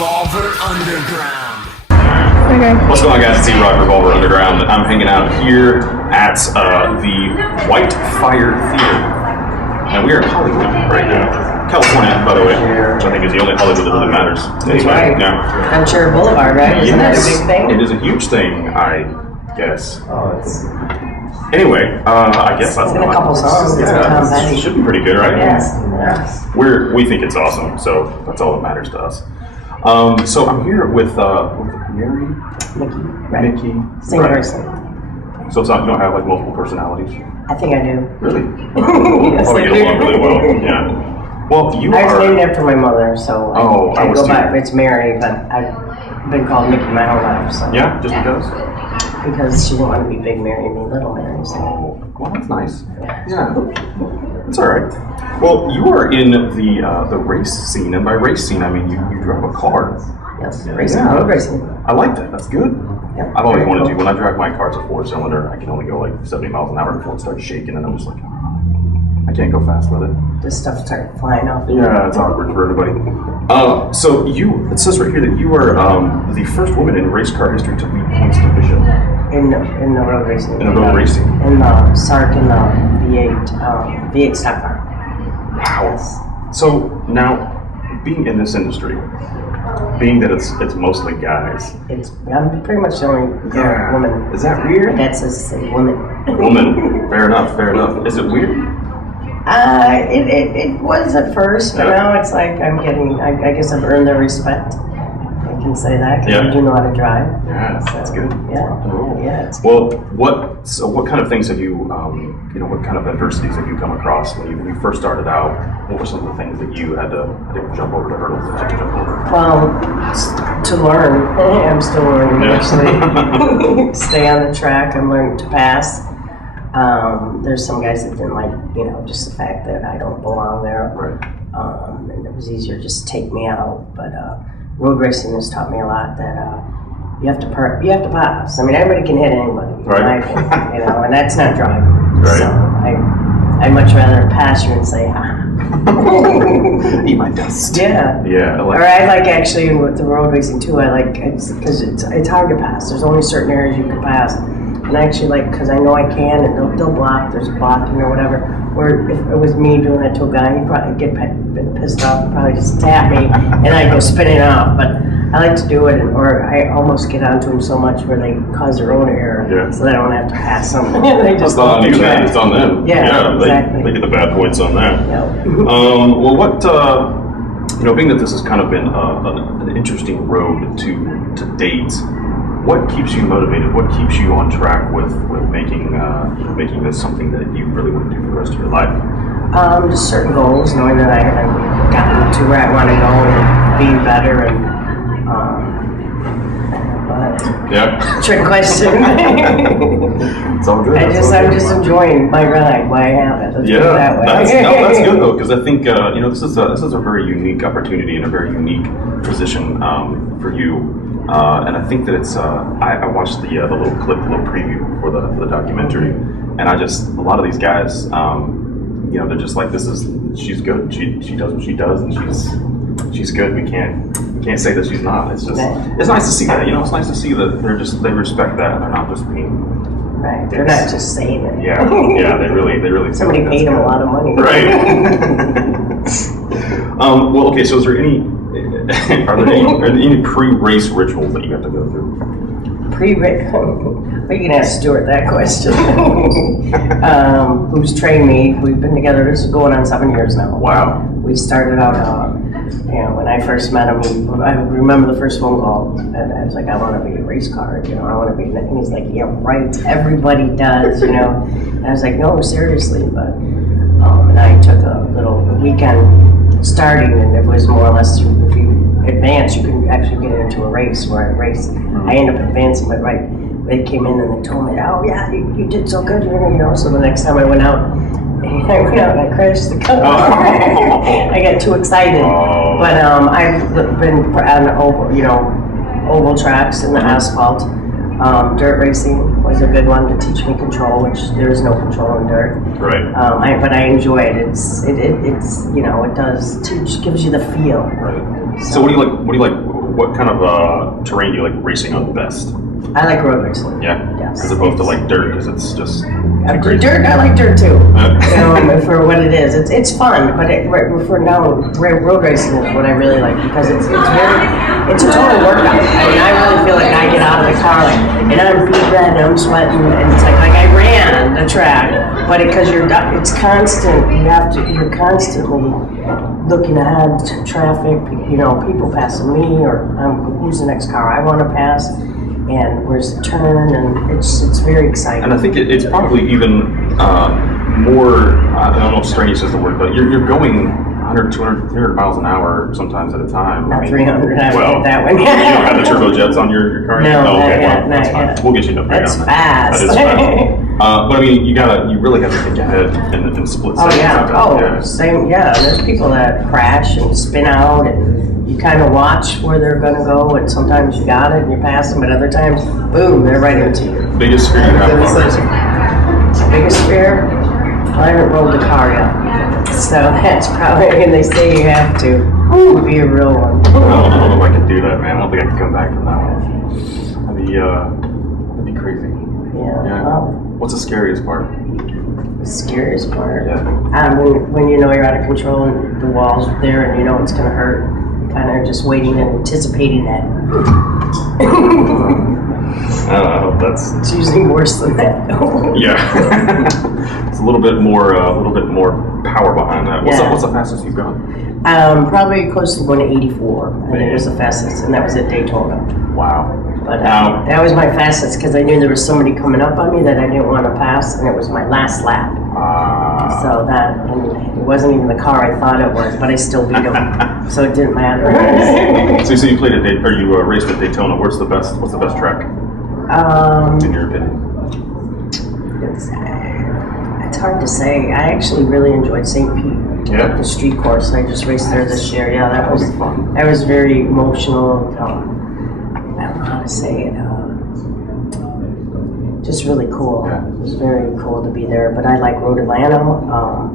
Revolver Underground. Okay. What's going on, guys? It's Revolver Underground. I'm hanging out here at the Whitefire Theatre. And we are in Hollywood right now. California, by the way, which I think is the only Hollywood that really matters. That's right. Yeah. Ventura Boulevard, right? Isn't that a big thing? It is a huge thing, I guess. Oh, it's... Anyway, I guess that's been a couple songs. Yeah, it should be pretty good, right? Yes. We think it's awesome, so that's all that matters to us. So I'm here with Mary, Mickey, Mickey, same person. So it's not, you don't have like multiple personalities? I think I do. Really? Yes, Probably I get do. along really well. Yeah. Well, you I was are. named after my mother, so I was go too. by. It's Mary, but I've been called Mickey my whole life. So Yeah, just because. Because she didn't want to be Big Mary and me Little Mary. So. Oh, well, that's nice. Yeah, it's all right. Well, you are in the race scene, and by race scene, I mean you drive a car. Yes, racing, road racing. I like that. That's good. Yeah, I've always very wanted cool. to. When I drive my car, it's a 4-cylinder. I can only go like 70 miles an hour before it starts shaking, and I'm just like, I can't go fast with it. This stuff started flying off. Yeah, it's awkward for everybody. So it says right here that you are the first woman in race car history to lead points division In the road racing. in the road racing. In the SARC and the V8 stock car. Wow. Yes. So now, being in this industry, being that it's mostly guys. I'm pretty much the only woman. Is that weird? That's a say woman. Woman. Fair enough. Fair enough. Is it weird? It was at first, but now it's like I'm getting. I guess I've earned their respect. I can say that because I do know how to drive. Yeah, that's good. Yeah. It's Well, what kind of things have you, what kind of adversities have you come across when you first started out? What were some of the things that you had to jump over, the hurdles that you had to jump over? Well, to learn, I'm still learning actually. Stay on the track. I'm learning to pass. There's some guys that didn't like, just the fact that I don't belong there. Right. And it was easier just to take me out. But road racing has taught me a lot that you have to pass. I mean, everybody can hit anybody, Right. and that's not driving. Right. So I'd much rather pass you and say, Eat my dust. Yeah. Yeah. Or I like actually with the road racing too. I like because it's hard to pass. There's only certain areas you can pass, and I actually like because I know I can, and they'll block. There's a blocking or whatever. Where if it was me doing that to a guy, he'd probably get pissed off, and probably just tap me, and I'd go spinning off. But I like to do it, or I almost get onto them so much where they cause their own error, so they don't have to pass them. They just It's not on you, man. It's on them. Yeah, exactly. They get the bad points on that. Yeah. Well, what being that this has kind of been an interesting road to date, what keeps you motivated? What keeps you on track with making this something that you really want to do for the rest of your life? Just certain goals, knowing that I haven't gotten to where I want to go and being better and trick question. It's all good. I'm just enjoying my ride while I have it. Let's put it that way. That's good though, because I think this is a very unique opportunity and a very unique position for you. And I think that it's. I watched the little clip, the little preview for the documentary, and a lot of these guys, they're just like, she's good. She does what she does, and she's good. We can't say that she's not. It's just it's nice to see that. It's nice to see that they respect that and they're not just being. Right. They're not just saying it. Yeah. They really. Somebody paid them a lot of money. Right. Well, okay. So, are there any pre-race rituals that you have to go through? Pre-race. Well, you can ask Stuart that question. Who's trained me? We've been together. This is going on 7 years now. Wow. We started out. When I first met him, I remember the first phone call, and I was like, I want to be a race car, I want to be, and he's like, yeah, right, everybody does, and I was like, no, seriously, but, and I took a little weekend starting, and it was more or less, if you advance, you can actually get into a race, where I ended up advancing, but they came in and they told me, oh yeah, you did so good, so the next time I went out and I crashed the car. I got too excited. But I've been on oval tracks and the asphalt. Dirt racing was a good one to teach me control, which there is no control in dirt. Right. But I enjoy it. It does teach, gives you the feel. Right. So what do you like? what kind of terrain do you like racing on best? I like road racing. Yeah? Yes. As opposed to like dirt, because it's just Dirt, I like dirt too. For what it is, it's fun. But for now, road racing is what I really like because it's a total workout. I mean, I really feel like I get out of the car and I'm beat red and I'm sweating and it's like I ran the track. But because it's constant, you're constantly looking ahead to traffic. People passing me or who's the next car I want to pass. And where's the turn, and it's very exciting. And I think it's probably even more, I don't know if strenuous is the word, but you're going 100, 200, 300 miles an hour sometimes at a time. Not 300, I well, get that one. You don't have the turbojets on your car? No, okay, not yet, that's fine. yet. We'll get you an upgrade That's on fast. That is fast. But I mean, you really have to think ahead in split seconds. Same, yeah. There's people that crash and spin out and you kind of watch where they're going to go, and sometimes you got it and you pass them, but other times, boom, they're right into you. Biggest fear you have about racing? Biggest fear? Well, I haven't rolled a car yet. So that's probably, and they say you have to be a real one. I don't know if I can do that, man. I don't think I can come back from that one. That'd be crazy. Yeah. What's the scariest part? The scariest part? Yeah. When you know you're out of control and the wall's there and you know it's going to hurt. Kind of just waiting and anticipating that. I don't know. It's usually worse than that. Yeah, it's a little bit more power behind that. What's the fastest you've gone? Probably close to 184. I think it was the fastest, and that was at Daytona. Wow. But that was my fastest because I knew there was somebody coming up on me that I didn't want to pass, and it was my last lap. So it wasn't even the car I thought it was, but I still beat him, so it didn't matter. So you played at Daytona, or you raced at Daytona. What's the best track? In your opinion? It's hard to say. I actually really enjoyed St. Pete. Yeah. The street course. I just raced there this year. Yeah, that was fun. That was very emotional. I don't know how to say it. Just really cool. Yeah. It was very cool to be there. But I like Road Atlanta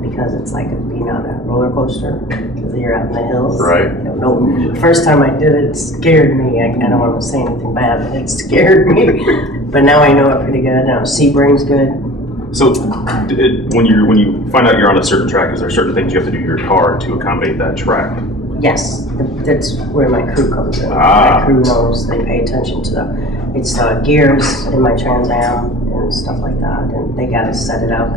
because it's like being on a roller coaster because you're out in the hills. Right. The first time I did it scared me. I don't want to say anything bad, but it scared me. But now I know it pretty good. Now Sebring's good. So when you find out you're on a certain track, is there certain things you have to do to your car to accommodate that track? Yes, that's where my crew comes in. Ah. My crew knows, they pay attention to the gears in my Trans Am and stuff like that, and they gotta set it up.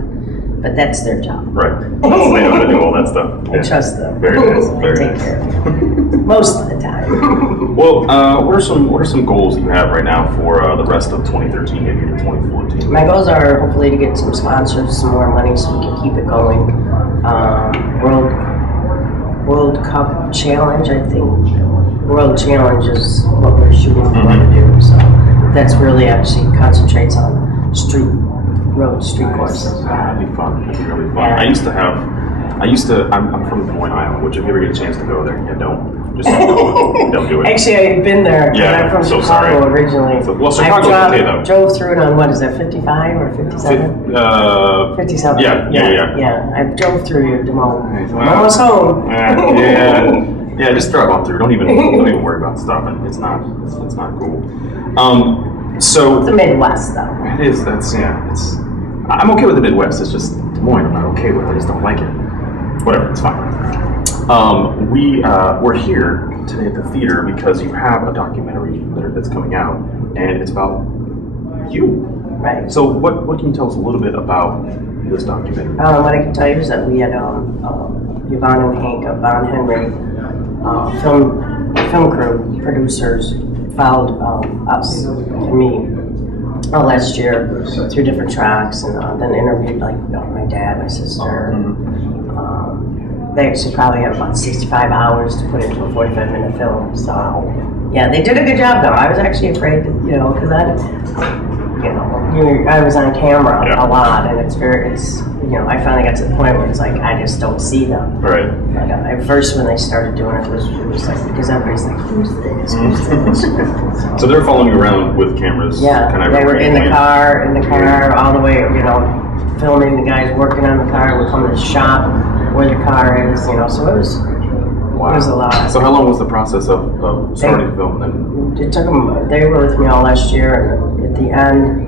But that's their job. Right. So they know how to do all that stuff. I trust them. Very nice. They Very take nice. care of it. Most of the time. Well, what are some goals you have right now for the rest of 2013, maybe into 2014? My goals are hopefully to get some sponsors, some more money so we can keep it going. World Cup Challenge, I think. World Challenge is what we're shooting for to do. So that's really actually concentrates on street courses. That'd be fun. That'd be really fun. Yeah. I'm from Des Moines, Iowa. Would you ever get a chance to go there? Yeah, don't. Just don't do it. Actually, I've been there. Yeah, I'm from so Chicago sorry. originally. Well, Chicago's okay though. Drove through it on what is that, 55 or 57? 57. Yeah. I drove through Des Moines. I'm almost home. Yeah. Just drive on through. Don't even worry about stopping. It's not cool. So It's the Midwest though. it is. I'm okay with the Midwest. It's just Des Moines. I'm not okay with it. I just don't like it. Whatever. It's fine. We're here today at the theater because you have a documentary that's coming out, and it's about you. Right. So what can you tell us a little bit about this documentary? What I can tell you is that we had Yvonne and Hank of Von Henry film crew producers followed us and me last year through different tracks, and then interviewed my dad, my sister. They actually probably have about 65 hours to put into a 45-minute film. So, yeah, they did a good job though. I was actually afraid that, because I was on camera a lot, and I finally got to the point where it's like I just don't see them. Right. But at first, when they started doing it was like because everybody's like, who's this? Who's this? So they're following you around with cameras. Yeah, they were in the car, all the way, filming the guys working on the car. We come to the shop where the car is, so it Wow. It was a lot. So how long was the process of starting the film then? It took them, they were with me all last year, and at the end,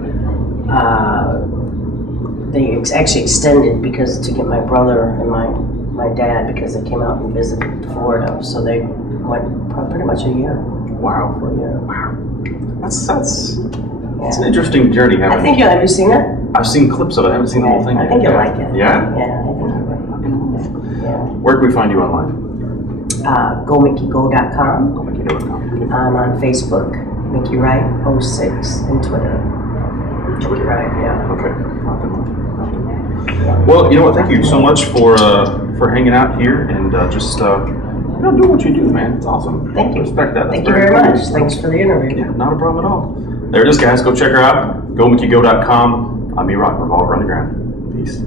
they actually extended because to get my brother and my dad, because they came out and visited Florida, so they went pretty much a year. Wow. For a year. Wow. That's an interesting journey. I think have you seen it? I've seen clips of it. I haven't seen the whole thing I yet. think you'll like it. Yeah? Yeah, I think you'll like it. Yeah. Where can we find you online? GoMickeyGo.com. GoMickeyGo.com. I'm on Facebook, Mickey Wright 06, and Twitter. Mickey Wright, yeah. Okay. Well, you know what? Thank you so much for hanging out here and just doing what you do, man. It's awesome. Thank you. Respect that. That's Thank you very cool. much. Thanks for the interview. Yeah, not a problem at all. There it is, guys. Go check her out. GoMickeyGo.com. I'm Mickey Wright, Revolver Underground. Peace.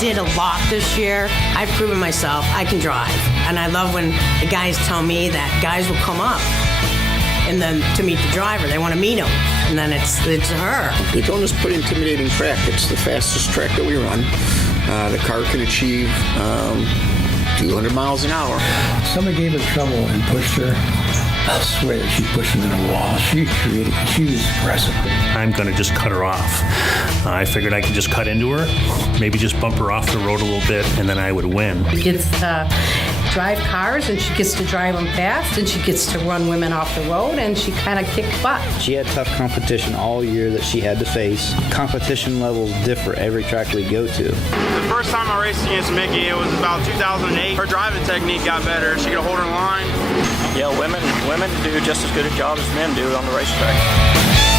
Did a lot this year. I've proven myself I can drive, and I love when the guys tell me that guys will come up and then to meet the driver, they want to meet him, and then it's her. We don't just put intimidating track. It's the fastest track that we run. The car can achieve 200 miles an hour. Somebody gave her trouble and pushed her. I swear she pushed him in a wall. She was aggressive. I'm going to just cut her off. I figured I could just cut into her, maybe just bump her off the road a little bit, and then I would win. She gets to drive cars, and she gets to drive them fast, and she gets to run women off the road, and she kind of kicked butt. She had tough competition all year that she had to face. Competition levels differ every track we go to. The first time I raced against Mickey, it was about 2008. Her driving technique got better. She could hold her line. Yeah, women do just as good a job as men do on the racetrack.